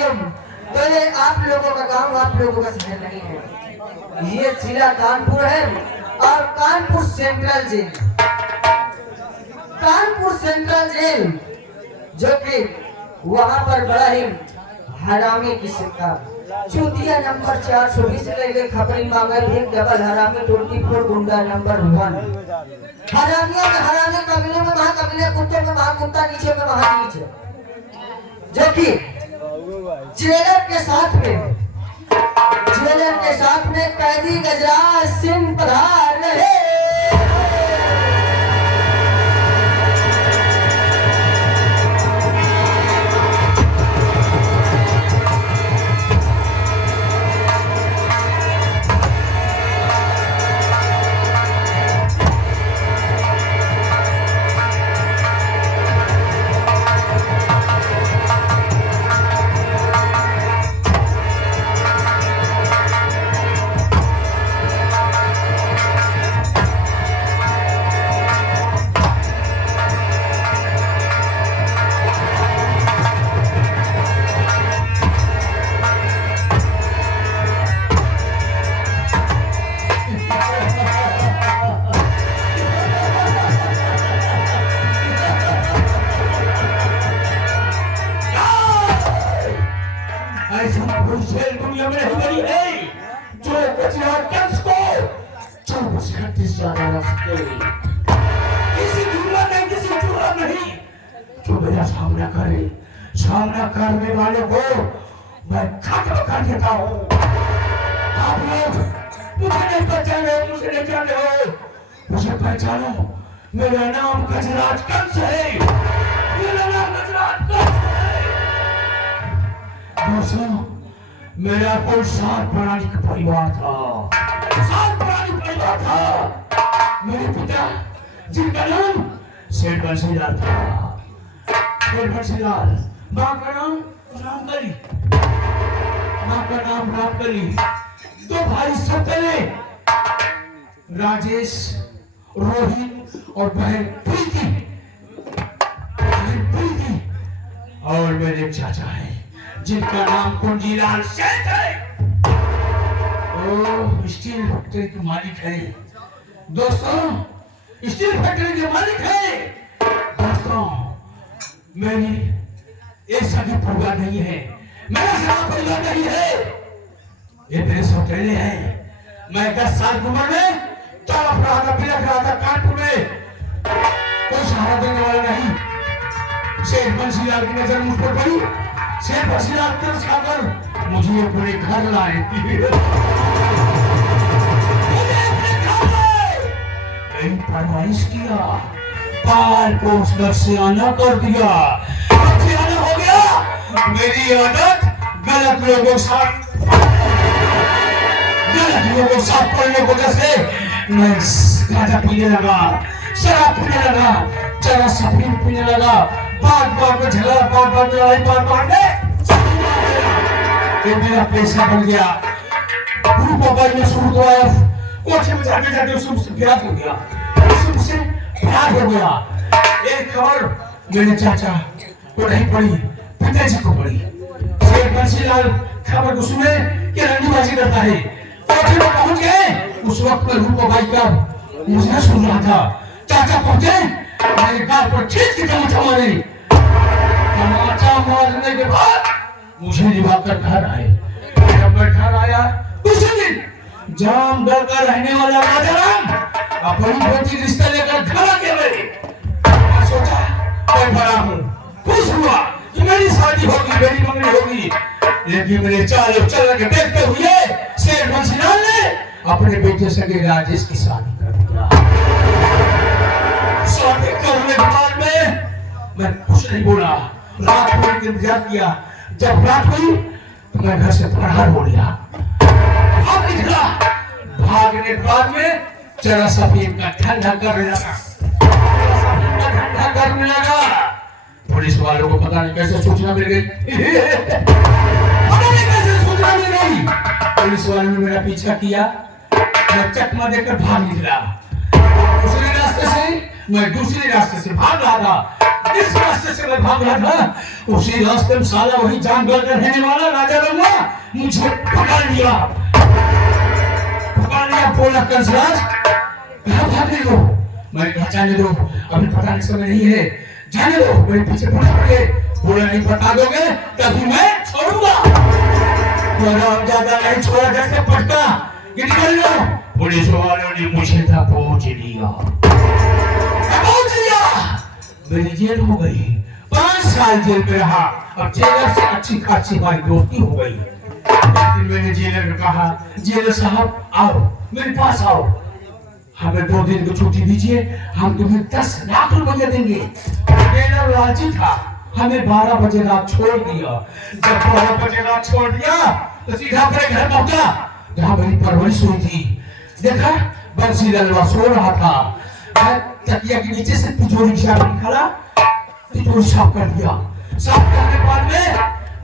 राज्यम, तो ये आप लोगों का गांव, आप लोगों का शहर नहीं है। ये जिला कानपुर है और Kanpur central jail, Kanpur central jail, जो कि वहां पर बड़ा ही हरामी की सिक्का चूतिया नंबर 420 ले खपरी मांगा एक डबल हरामी 24 गुंडा नंबर 1 हरामियों में हरामी, कमीने में महाकमीने, कुत्ते में महाकुत्ता, नीचे में महानीच, जो कि जेलर के साथ में कैदी गजराज सिंह प्रधान रहे। दुनिया में नहीं बनी है जो को 24 घंटे से ज्यादा रख सके। किसी जुर्म नहीं, किसी जुर्म नहीं जो मेरा सामना करने वाले को मैं खत्म कर देता हूँ। आप लोग मुझे नहीं पहचाने हो, मुझे पहचानो, मेरा नाम गजराज कंस है, मेरा नाम गजराज कंस है। दोस्तों, मेरा कोई सात प्राणी का परिवार था। मेरे पिता जिनका नाम सेठ बंसीलाल था, सेठ बंसीलाल, माँ का नाम रामकली। दो भाई सब पहले राजेश, रोहित और बहन प्रीति, और मेरे चाचा है जिनका नाम कुंजीलाल सेठ है, वो स्टील फैक्ट्री के मालिक है। दोस्तों, स्टील फैक्ट्री के मालिक है। दोस्तों, मेरी ये सभी परिवार नहीं है, मेरा सारा परिवार नहीं है, ये मेरे सौतेले हैं। मैं 10 साल की उम्र में तड़प रहा था, बिलख रहा था कानपुर में, कोई सहारा देने वाला नहीं। शेख बंसीलाल की नजर मुझ पर पड़ी, शेख बंसीलाल तरस खाकर मुझे अपने घर लाए। मैंने परवरिश किया, पाल पोस कर सियाना कर दिया। अब सियाना हो गया, मेरी आदत गलत लोगों साथ पढ़ने की वजह से मैं गांजा पीने लगा, शराब पीने लगा, चरस अफीम पीने लगा, बात में झगड़ा, बात में ये मेरा पेशा बन गया। गुरु बाबा ने शुरू किया, कोठे में जाके उससे प्यार हो गया, एक खबर मेरे चाचा को नहीं पड़ी, पिताजी को पड़ी। शेख बंसीलाल खबर को सुने कि रंडीबाजी करता है, कोठे में पहुंच गए। उस वक्त में रूपा बाई का मुझे सुन रहा था। चाचा पहुंचे, मेरे गाल पर ठीक की तमाचा मारी। तमाचा मारने के बाद मुझे दिवाकर घर आए। जब मैं घर आया उसी दिन जामगढ़ का रहने वाला राजाराम अपनी बेटी रिश्ता लेकर घर आ गया। मैं सोचा मैं बड़ा हूँ, खुश हुआ कि मेरी शादी होगी, मेरी मंगनी होगी, लेकिन मेरे चाल चल के देखते हुए शेख बंसीलाल ने अपने बेटे से राजेश की शादी कर दिया। शादी करने के बाद में मैं कुछ नहीं बोला, रात को इंतजार किया। जब रात हुई तो मैं घर से फरार हो गया, भागने के बाद में जरा सफीम का ठंडा करने लगा। पुलिस वालों को पता नहीं कैसे सूचना मिल गई, पुलिस वालों ने मेरा पीछा किया, मैं चकमा देकर भाग निकला। दूसरे रास्ते से मैं दूसरे रास्ते से भाग रहा था। जिस रास्ते से मैं भाग रहा था उसी रास्ते में साला वही जानवर का रहने वाला राजा रंगा मुझे पकड़ लिया। बोला कंसराज कहाँ भाग रहे हो? मैंने कहा जाने दो, अभी पता नहीं समय नहीं है, जाने दो, मेरे पीछे पड़े पड़े। बोला नहीं बता दोगे तभी मैं छोड़ूंगा। ज्यादा नहीं छोड़ा जैसे पड़ता कि निकल लो। पुलिस वालों ने मुझे तक पहुंच लिया, मेरी जेल हो गई। 5 साल जेल में रहा और जेलर से अच्छी खासी हमारी दोस्ती हो गई। एक दिन मैंने जेलर को कहा, जेलर साहब आओ मेरे पास आओ, हमें 2 दिन की छुट्टी दीजिए, हम तुम्हें 10 लाख रुपए देंगे। जेलर राजी था, हमें 12 बजे रात छोड़ दिया। जब 12 बजे रात छोड़ दिया तो सीधा अपने घर पहुंचा जहां मेरी परवरिश हुई थी। देखा बंसी ललवा सो रहा था, मैं तकिया के नीचे से तिजोरी निकाला, तिजोरी साफ कर दिया। साफ करने के बाद में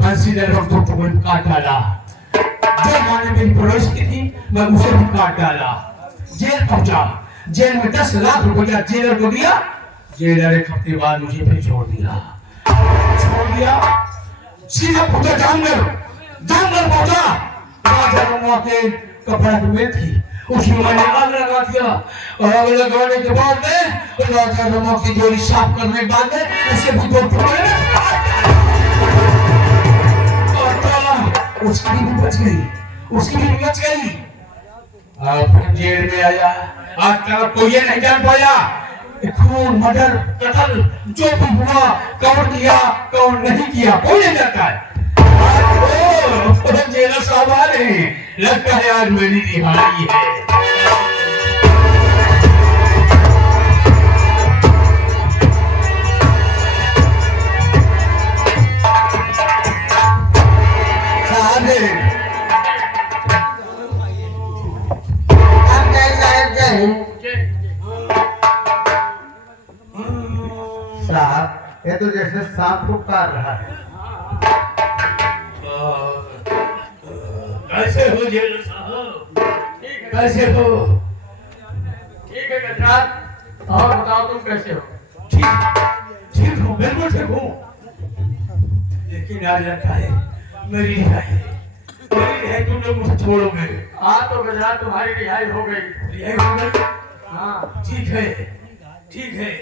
बंसी ललवा को टुकड़े में काट डाला। जो माने मेरी परवरिश की थी मैं उसे भी काट डाला। जेल पहुंचा, जेल में 10 लाख रुपया जेलर को दिया। जेलर एक हफ्ते बाद मुझे फिर छोड़ दिया। सीधा पहुंचा जामनगर पहुंचा। राजा रंगा के कपड़ा की मेल थी, उसमें मैंने आग लगा दिया। आग लगाने के बाद में राजा रंगा की जोड़ी साफ करने के बाद में उसे भी 2 टुकड़े में काट डाला। उसकी भी बच गई, उसकी भी बच गई। फिर जेल में आया, आज तक कोई ये नहीं जान पाया खून मर्डर कत्ल जो भी हुआ कौन किया कौन नहीं किया कोई नहीं जानता है। जेलर साहब आ रहे हैं, लगता है आज मेरी रिहाई है। साहब ये तो जैसे सांप को काट रहा है। कैसे हो जेलर साहब? कैसे हो? ठीक है गजराज, और बताओ तुम कैसे हो? ठीक हूँ, बिल्कुल ठीक हूँ। लेकिन आज लगता है मेरी रिहाई तुम लोग मुझे छोड़ोगे। हाँ तो गजराज तुम्हारी रिहाई हो गई। रिहाई हो गई? हाँ ठीक है, ठीक है।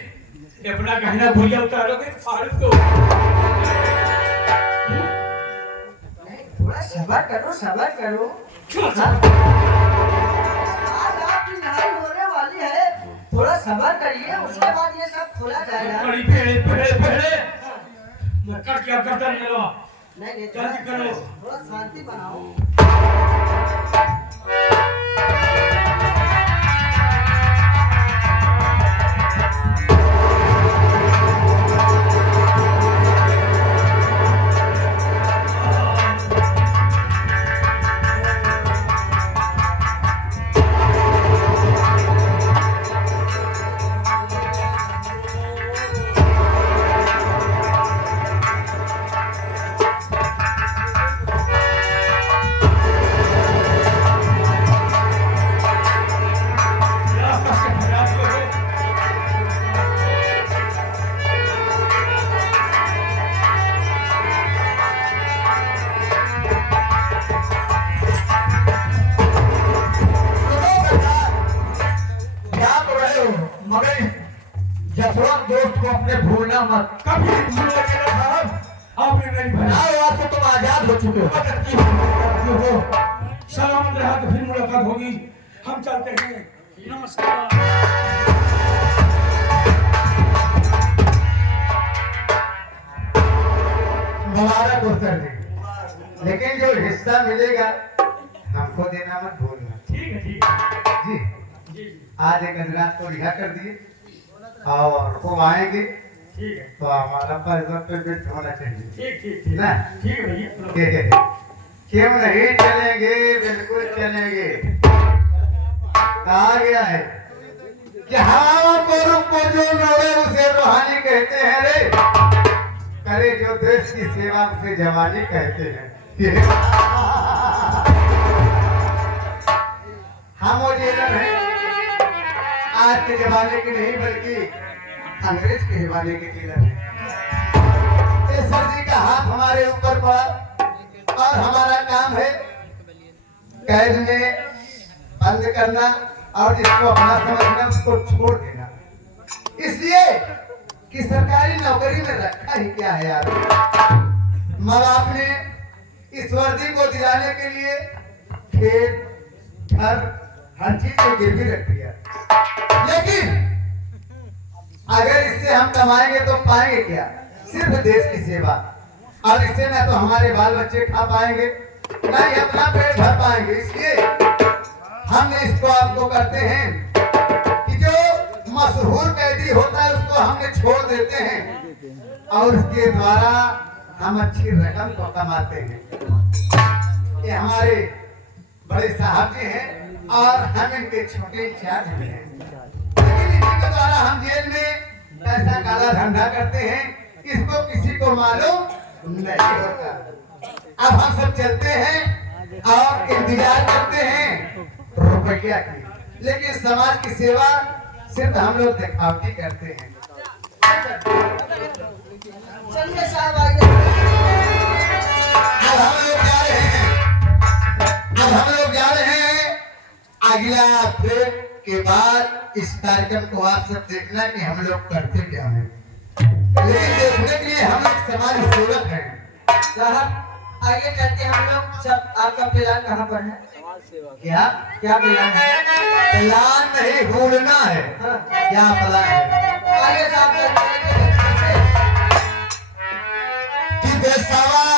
अपना गहना भूलिया उतारोगे फाड़ू को। थोड़ा सबर करो, सबर करो। हाँ? आज आपकी लड़ाई होने वाली है, थोड़ा सबर करिए, उसके बाद ये सब खोला जाएगा। बड़ी पहले मैं कट क्या करता मिलो। नहीं जल्दी करो। थोड़ा शांति बनाओ। जसवंत दोस्त को अपने भूलना मत, कभी भूलोगे ना साहब। आपने नहीं भला तो तुम आजाद हो चुके हो। सलामत रहा तो फिर मुलाकात होगी। हम चलते हैं, नमस्कार। मुबारक हो सर जी, लेकिन जो हिस्सा मिलेगा हमको देना मत भूलना। ठीक है, ठीक है जी जी। आज एक गजरात को रिहा कर दिए और वो आएंगे ठीक है, तो हमारा पैसा पेमेंट होना चाहिए। ठीक ठीक ठीक ना? ठीक है भैया। क्यों नहीं चलेंगे, बिल्कुल चलेंगे। कहा गया है कि हाँ को जो नोड़े उसे रूहानी कहते हैं रे, करे जो देश की सेवा उसे जवानी कहते हैं। हम वो जेलर हैं, आज के जमाने के नहीं बल्कि अंग्रेज के जमाने के जेलर हैं। सर जी का हाथ हमारे ऊपर पड़ा और हमारा काम है कैद में बंद करना और जिसको अपना समझना उसको छोड़ देना। इसलिए कि सरकारी नौकरी में रखा ही क्या है यार। माँ बाप ने इस वर्दी को दिलाने के लिए खेत घर हर चीज को गिरवी रख दिया, लेकिन अगर इससे हम कमाएंगे तो पाएंगे क्या? सिर्फ देश की सेवा। और इससे ना तो हमारे बाल बच्चे खा पाएंगे ना ही अपना पेट भर पाएंगे। इसलिए हम इसको आपको करते हैं कि जो मशहूर कैदी होता है उसको हमने छोड़ देते हैं और उसके द्वारा हम अच्छी रकम को कमाते हैं। ये हमारे बड़े साहब जी हैं और हम इनके छोटे इंचार्ज भी हैं, लेकिन इन्हीं के द्वारा हम जेल में पैसा काला धंधा करते हैं, इसको किसी को मालूम नहीं होता। अब हम सब चलते हैं और इंतजार करते हैं रुपया की, लेकिन समाज की सेवा सिर्फ हम लोग दिखावटी करते हैं। चलिए साहब आइए। अब हम लोग जा रहे हैं, अब हम लोग जा रहे हैं अगला ब्रेक के बाद इस कार्यक्रम को आप सब देखना कि हम लोग करते क्या हैं, लेकिन देखने के लिए हम लोग समाज सेवक हैं। साहब आइए चलते हैं हम लोग सब। आपका प्लान कहाँ पर है? क्या क्या प्लान है? प्लान नहीं ढूंढना है। हाँ। क्या प्लान है? आइए साहब चलते हैं। कि बेसवा